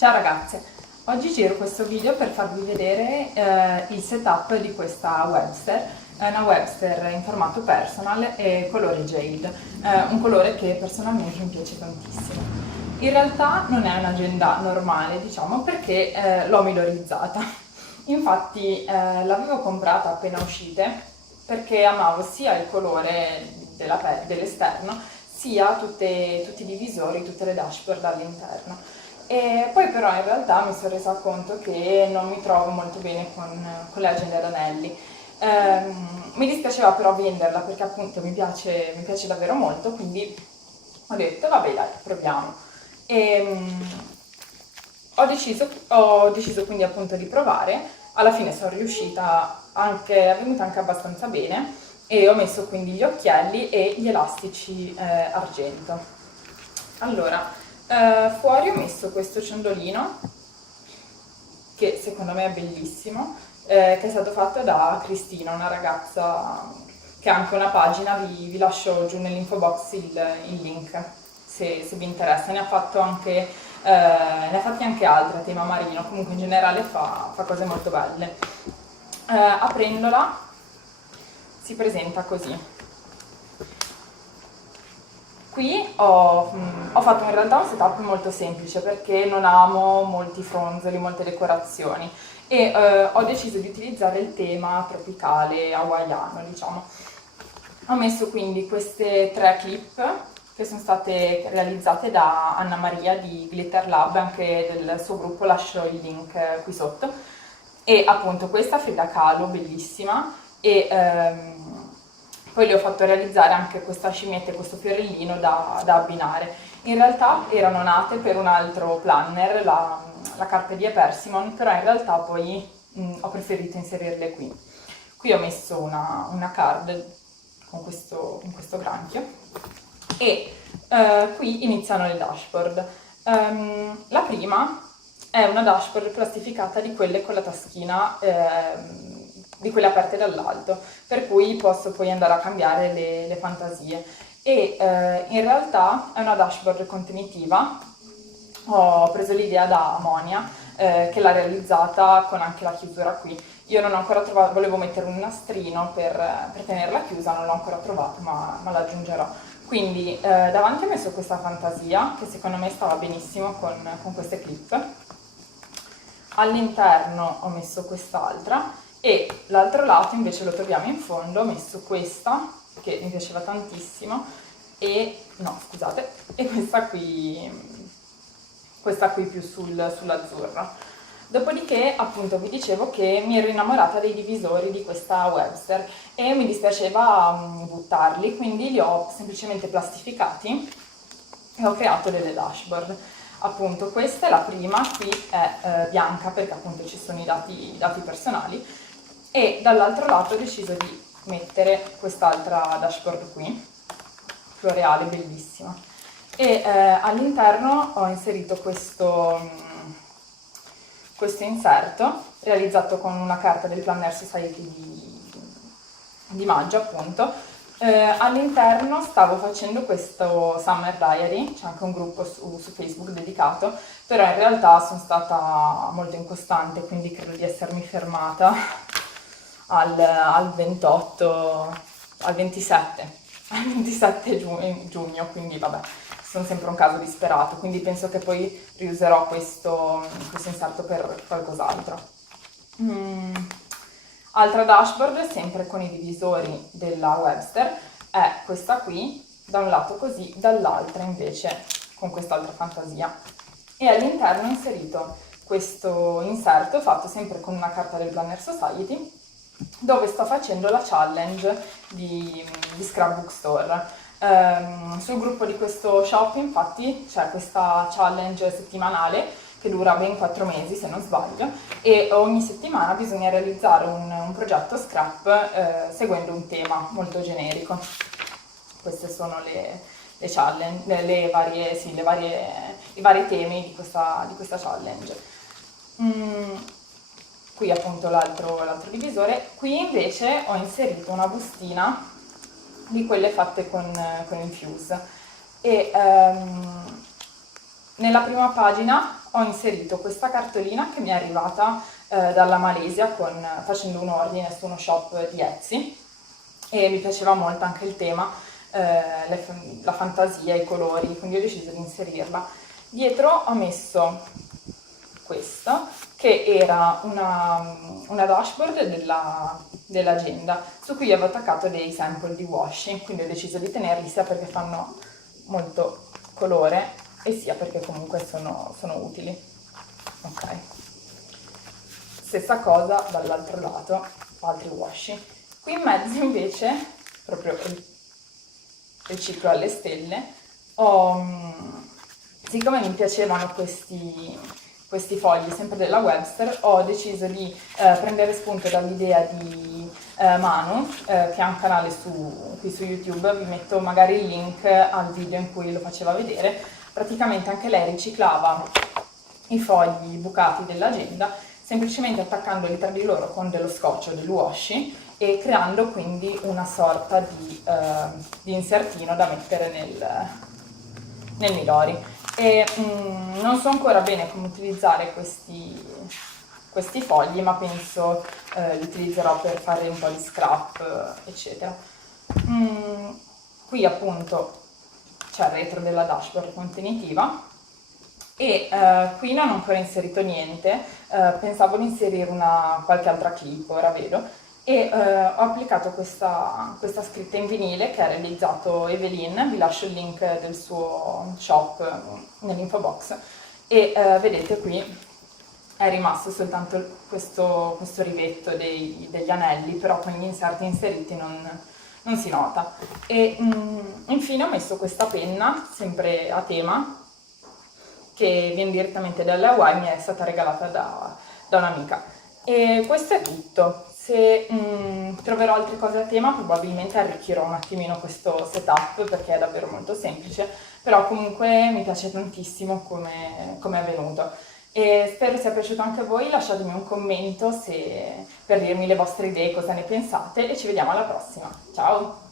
Ciao ragazze, oggi giro questo video per farvi vedere il setup di questa Webster. È una Webster in formato personal e colore jade, un colore che personalmente mi piace tantissimo. In realtà non è un'agenda normale, diciamo, perché l'ho milorizzata. Infatti l'avevo comprata appena uscite perché amavo sia il colore dell'esterno sia tutti i divisori, tutte le dashboard all'interno. E poi però in realtà mi sono resa conto che non mi trovo molto bene con le agende ad anelli. Mi dispiaceva però venderla perché appunto mi piace davvero molto, quindi ho detto vabbè dai, proviamo. E, ho deciso quindi appunto di provare, alla fine sono riuscita, è venuta anche abbastanza bene e ho messo quindi gli occhielli e gli elastici argento. Allora, fuori ho messo questo ciondolino che secondo me è bellissimo, che è stato fatto da Cristina, una ragazza che ha anche una pagina, vi lascio giù nell'info box il link se vi interessa. Ne ha fatti anche altri a tema marino, comunque in generale fa cose molto belle. Aprendola si presenta così. Qui ho fatto in realtà un setup molto semplice perché non amo molti fronzoli, molte decorazioni e ho deciso di utilizzare il tema tropicale hawaiano, diciamo. Ho messo quindi queste 3 clip che sono state realizzate da Anna Maria di Glitter Lab, anche del suo gruppo, lascio il link qui sotto. E appunto questa Frida Kahlo, bellissima, e poi le ho fatto realizzare anche questa scimmietta e questo fiorellino da abbinare. In realtà erano nate per un altro planner, la Carpe Diem Persimmon, però in realtà poi ho preferito inserirle qui. Qui ho messo una card con questo granchio e qui iniziano le dashboard. La prima è una dashboard plastificata di quelle con la taschina, di quelle aperte dall'alto, per cui posso poi andare a cambiare le fantasie. E in realtà è una dashboard contenitiva. Ho preso l'idea da Monia, che l'ha realizzata con anche la chiusura qui. Io non ho ancora trovato, volevo mettere un nastrino per tenerla chiusa, non l'ho ancora trovato, ma la aggiungerò. Quindi davanti ho messo questa fantasia, che secondo me stava benissimo con queste clip. All'interno ho messo quest'altra e l'altro lato invece lo troviamo in fondo, ho messo questa, che mi piaceva tantissimo, e questa qui più sull'azzurro. Dopodiché, appunto, vi dicevo che mi ero innamorata dei divisori di questa Webster e mi dispiaceva buttarli, quindi li ho semplicemente plastificati e ho creato delle dashboard. Appunto, questa è la prima, qui è bianca perché appunto ci sono i dati personali, e dall'altro lato ho deciso di mettere quest'altra dashboard qui, floreale, bellissima. E all'interno ho inserito questo inserto realizzato con una carta del Planner Society di maggio, appunto. All'interno stavo facendo questo Summer Diary, c'è anche un gruppo su Facebook dedicato, però in realtà sono stata molto incostante, quindi credo di essermi fermata al 28, al 27 giugno, quindi vabbè, sono sempre un caso disperato, quindi penso che poi riuserò questo inserto per qualcos'altro. Altra dashboard, sempre con i divisori della Webster, è questa qui, da un lato così, dall'altra invece con quest'altra fantasia. E all'interno ho inserito questo inserto fatto sempre con una carta del Planner Society, dove sto facendo la challenge di Scrapbook Store. Sul gruppo di questo shop infatti c'è questa challenge settimanale che dura ben 4 mesi se non sbaglio, e ogni settimana bisogna realizzare un progetto scrap seguendo un tema molto generico. Queste sono le challenge, i vari temi di questa challenge. Qui appunto l'altro divisore. Qui invece ho inserito una bustina di quelle fatte con il fuse e nella prima pagina ho inserito questa cartolina che mi è arrivata dalla Malesia facendo un ordine su uno shop di Etsy, e mi piaceva molto anche il tema, la fantasia, i colori, quindi ho deciso di inserirla. Dietro ho messo questa, che era una dashboard dell'agenda, su cui avevo attaccato dei sample di washi, quindi ho deciso di tenerli sia perché fanno molto colore e sia perché comunque sono utili. Ok. Stessa cosa dall'altro lato, altri washi. Qui in mezzo invece, proprio il ciclo alle stelle, siccome mi piacevano questi fogli sempre della Webster, ho deciso di prendere spunto dall'idea di Manu, che ha un canale qui su YouTube. Vi metto magari il link al video in cui lo faceva vedere. Praticamente anche lei riciclava i fogli bucati dell'agenda, semplicemente attaccandoli tra di loro con dello scotch o del washi e creando quindi una sorta di insertino da mettere nel Midori. E non so ancora bene come utilizzare questi fogli, ma penso li utilizzerò per fare un po' di scrap, eccetera. Qui appunto c'è il retro della dashboard contenitiva e qui non ho ancora inserito niente, pensavo di inserire qualche altra clip, ora vedo, e ho applicato questa scritta in vinile che ha realizzato Evelyn. Vi lascio il link del suo shop nell'info box, e vedete qui è rimasto soltanto questo rivetto degli anelli, però con gli inserti inseriti non si nota. E infine ho messo questa penna, sempre a tema, che viene direttamente dalla Hawaii, mi è stata regalata da un'amica. E questo è tutto. Se troverò altre cose a tema, probabilmente arricchirò un attimino questo setup, perché è davvero molto semplice, però comunque mi piace tantissimo come è venuto. E spero sia piaciuto anche a voi. Lasciatemi un commento per dirmi le vostre idee, cosa ne pensate, e ci vediamo alla prossima. Ciao!